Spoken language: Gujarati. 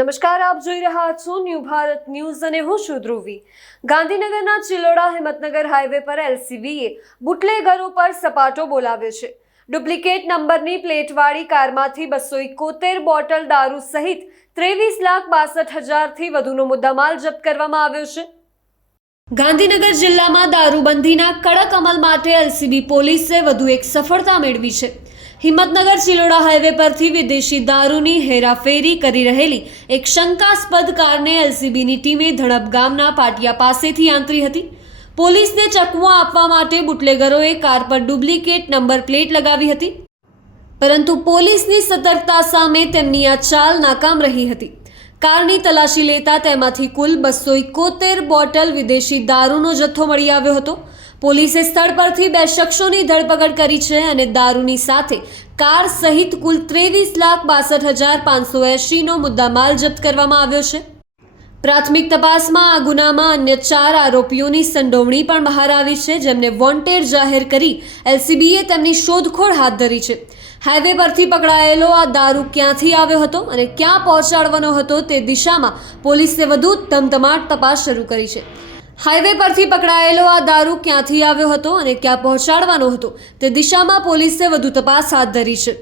નમસ્કાર, આપ જોઈ રહ્યા છો ન્યૂ ભારત ન્યૂઝ અને હું છું ધ્રુવી। ગાંધીનગરના ચિલોડા હિંમતનગર હાઈવે પર એલસીબીએ બુટલેગરો પર સપાટો બોલાવ્યો છે। ડુપ્લિકેટ નંબરની પ્લેટવાળી કારમાંથી 271 બોટલ દારૂ સહિત 23,62,000થી વધુનો મુદ્દામાલ જપ્ત કરવામાં આવ્યો છે। ગાંધીનગર જિલ્લામાં દારૂબંધીના કડક અમલ માટે એલસીબી પોલીસે વધુ એક સફળતા મેળવી છે। હિંમતનગર ચિલોડા હાઈવે પરથી વિદેશી દારૂની હેરાફેરી કરી રહેલી એક શંકાસ્પદ કારને એલસીબીની ટીમે ધણપ ગામના પાટિયા પાસેથી આંતરી હતી। પોલીસને ચકમો આપવા માટે બુટલેગરોએ કાર પર ડુપ્લિકેટ નંબર પ્લેટ લગાવી હતી, પરંતુ પોલીસની સતર્કતા સામે તેમની આ ચાલ નાકામ રહી હતી। કારની તલાશી લેતા તેમાંથી કુલ 271 બોટલ વિદેશી દારૂનો જથ્થો મળી આવ્યો હતો। પોલીસે સ્થળ પરથી 2 શખ્સોની ધરપકડ કરી છે અને દારૂની સાથે કાર સહિત કુલ 23,62,580નો મુદ્દામાલ જપ્ત કરવામાં આવ્યો છે। પ્રાથમિક તપાસમાં આ ગુનામાં અન્ય 4 આરોપીઓની સંડોવણી પણ બહાર આવી છે, જેમને વોન્ટેડ જાહેર કરી એલસીબીએ તેમની શોધખોળ હાથ ધરી છે। હાઈવે પરથી પકડાયેલો આ દારૂ ક્યાંથી આવ્યો હતો અને ક્યાં પહોંચાડવાનો હતો તે દિશામાં પોલીસે વધુ ધમધમાટ તપાસ શરૂ કરી છે। હાઈવે પરથી પકડાયેલો આ દારૂ ક્યાંથી આવ્યો હતો અને ક્યાં પહોંચાડવાનો હતો તે દિશામાં પોલીસે વધુ તપાસ હાથ ધરી છે।